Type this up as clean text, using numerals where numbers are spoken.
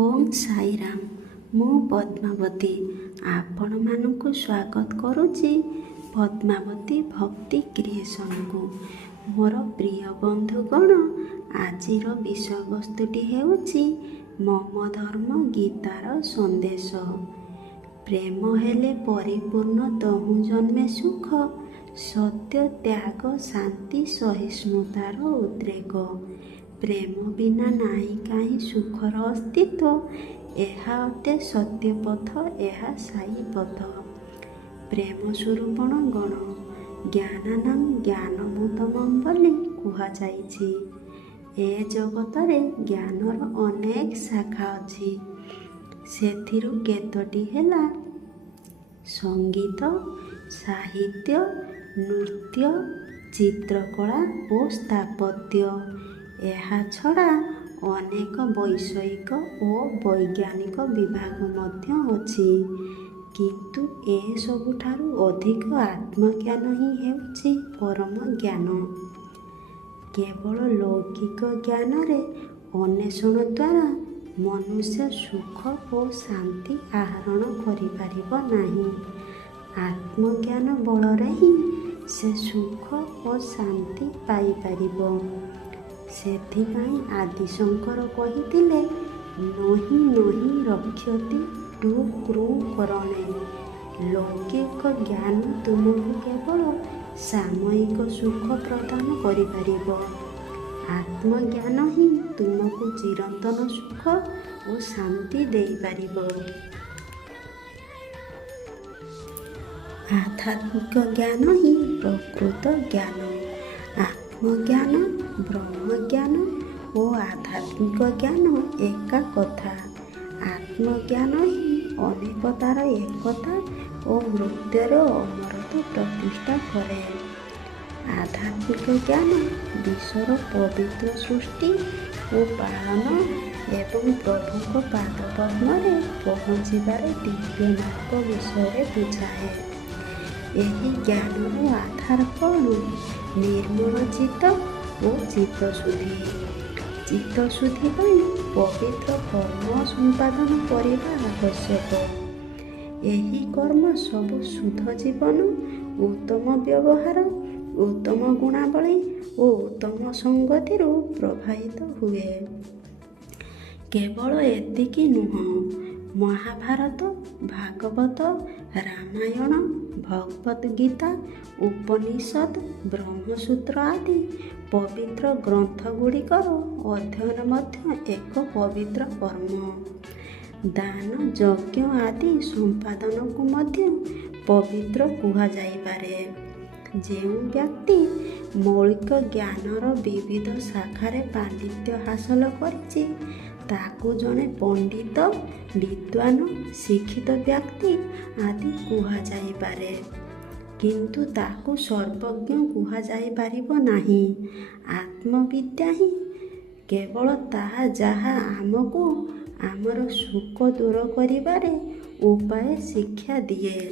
ଓಂ ସାଇରାମ। ମୁଁ ପଦ୍ମାବତୀ ଆପଣମାନଙ୍କୁ ସ୍ୱାଗତ କରୁଛି ପଦ୍ମାବତୀ ଭକ୍ତି କ୍ରିଏସନକୁ। ମୋର ପ୍ରିୟ ବନ୍ଧୁଗଣ, ଆଜିର ବିଷୟବସ୍ତୁଟି ହେଉଛି ମମ ଧର୍ମ ଗୀତାର ସନ୍ଦେଶ। ପ୍ରେମ ହେଲେ ପରିପୂର୍ଣ୍ଣ ତହୁଁ ଜନ୍ମେ ସୁଖ, ସତ୍ୟ ତ୍ୟାଗ ଶାନ୍ତି ସହିଷ୍ଣୁତାର ଉଦ୍ରେକ। ପ୍ରେମ ବିନା ନାହିଁ କାହିଁ ସୁଖର ଅସ୍ତିତ୍ୱ, ଏହା ଅଟେ ସତ୍ୟ ପଥ, ଏହା ସାଇ ପଥ। ପ୍ରେମ ସ୍ୱରୂପଣ ଗଣ ଜ୍ଞାନାନାଂ ଜ୍ଞାନମୁତମଂ ବୋଲି କୁହାଯାଇଛି। ଏ ଜଗତରେ ଜ୍ଞାନର ଅନେକ ଶାଖା ଅଛି। ସେଥିରୁ କେତୋଟି ହେଲା ସଙ୍ଗୀତ, ସାହିତ୍ୟ, ନୃତ୍ୟ, ଚିତ୍ରକଳା ଓ ସ୍ଥାପତ୍ୟ। ଏହା ଛଡ଼ା ଅନେକ ବୈଷୟିକ ଓ ବୈଜ୍ଞାନିକ ବିଭାଗ ମଧ୍ୟ ଅଛି। କିନ୍ତୁ ଏସବୁଠାରୁ ଅଧିକ ଆତ୍ମଜ୍ଞାନ ହିଁ ହେଉଛି ପରମ ଜ୍ଞାନ। କେବଳ ଲୌକିକ ଜ୍ଞାନରେ ଅନ୍ୱେଷଣ ଦ୍ୱାରା ମନୁଷ୍ୟ ସୁଖ ଓ ଶାନ୍ତି ଆହରଣ କରିପାରିବ ନାହିଁ। ଆତ୍ମଜ୍ଞାନ ବଳରେ ହିଁ ସେ ସୁଖ ଓ ଶାନ୍ତି ପାଇପାରିବ। ସେଥିପାଇଁ ଆଦିଶଙ୍କର କହିଥିଲେ, ନୋହି ନୋହି ରକ୍ଷତି ଟୁ କୃ କରଣେ। ଲୌକିକ ଜ୍ଞାନ ତୁମକୁ କେବଳ ସାମୟିକ ସୁଖ ପ୍ରଦାନ କରିପାରିବ। ଆତ୍ମଜ୍ଞାନ ହିଁ ତୁମକୁ ଚିରନ୍ତନ ସୁଖ ଓ ଶାନ୍ତି ଦେଇପାରିବ। ଆଧ୍ୟାତ୍ମିକ ଜ୍ଞାନ ହିଁ ପ୍ରକୃତ ଜ୍ଞାନ। ଆତ୍ମଜ୍ଞାନ, ବ୍ରହ୍ମଜ୍ଞାନ ଓ ଆଧ୍ୟାତ୍ମିକ ଜ୍ଞାନ ଏକା କଥା। ଆତ୍ମଜ୍ଞାନ ହିଁ ଅନେକତାର ଏକତା ଓ ମୃତ୍ୟୁର ଅମରତ୍ୱ ପ୍ରତିଷ୍ଠା କରେ। ଆଧ୍ୟାତ୍ମିକ ଜ୍ଞାନ ବିଶ୍ୱର ପବିତ୍ର ସୃଷ୍ଟି ଓ ପାଳନ ଏବଂ ପ୍ରଭୁଙ୍କ ପାଦପଦ୍ମରେ ପହଞ୍ଚିବାର ଦିବ୍ୟ ମାର୍ଗ ବିଷୟରେ ବୁଝାଏ। ଏହି ଜ୍ଞାନର ଆଧାର କ'ଣ? ନିର୍ମଳ ଚିତ୍ତ ଓ ଚିତ୍ତଶୁଦ୍ଧି। ଚିତ୍ତଶୁଦ୍ଧି ପାଇଁ ପବିତ୍ର କର୍ମ ସମ୍ପାଦନ କରିବା ଆବଶ୍ୟକ। ଏହି କର୍ମ ସବୁ ଶୁଦ୍ଧ ଜୀବନ, ଉତ୍ତମ ବ୍ୟବହାର, ଉତ୍ତମ ଗୁଣାବଳୀ ଓ ଉତ୍ତମ ସଙ୍ଗତିରୁ ପ୍ରବାହିତ ହୁଏ। କେବଳ ଏତିକି ନୁହଁ, ମହାଭାରତ, ଭାଗବତ, ରାମାୟଣ, ଭଗବତ ଗୀତା, ଉପନିଷଦ, ବ୍ରହ୍ମସୂତ୍ର ଆଦି ପବିତ୍ର ଗ୍ରନ୍ଥଗୁଡ଼ିକର ଅଧ୍ୟୟନ ମଧ୍ୟ ଏକ ପବିତ୍ର କର୍ମ। ଦାନ, ଯଜ୍ଞ ଆଦି ସମ୍ପାଦନକୁ ମଧ୍ୟ ପବିତ୍ର କୁହାଯାଇପାରେ। ଯେଉଁ ବ୍ୟକ୍ତି ମୌଳିକ ଜ୍ଞାନର ବିବିଧ ଶାଖାରେ ପାଣ୍ଡିତ୍ୟ ହାସଲ କରିଛି, ତାକୁ ଜଣେ ପଣ୍ଡିତ, ବିଦ୍ୱାନ, ଶିକ୍ଷିତ ବ୍ୟକ୍ତି ଆଦି କୁହାଯାଇପାରେ। କିନ୍ତୁ ତାକୁ ସର୍ବଜ୍ଞ କୁହାଯାଇପାରିବ ନାହିଁ। ଆତ୍ମବିଦ୍ୟା ହିଁ କେବଳ ତାହା ଯାହା ଆମକୁ ଆମର ସୁଖ ଦୂର କରିବାରେ ଉପାୟ ଶିକ୍ଷା ଦିଏ।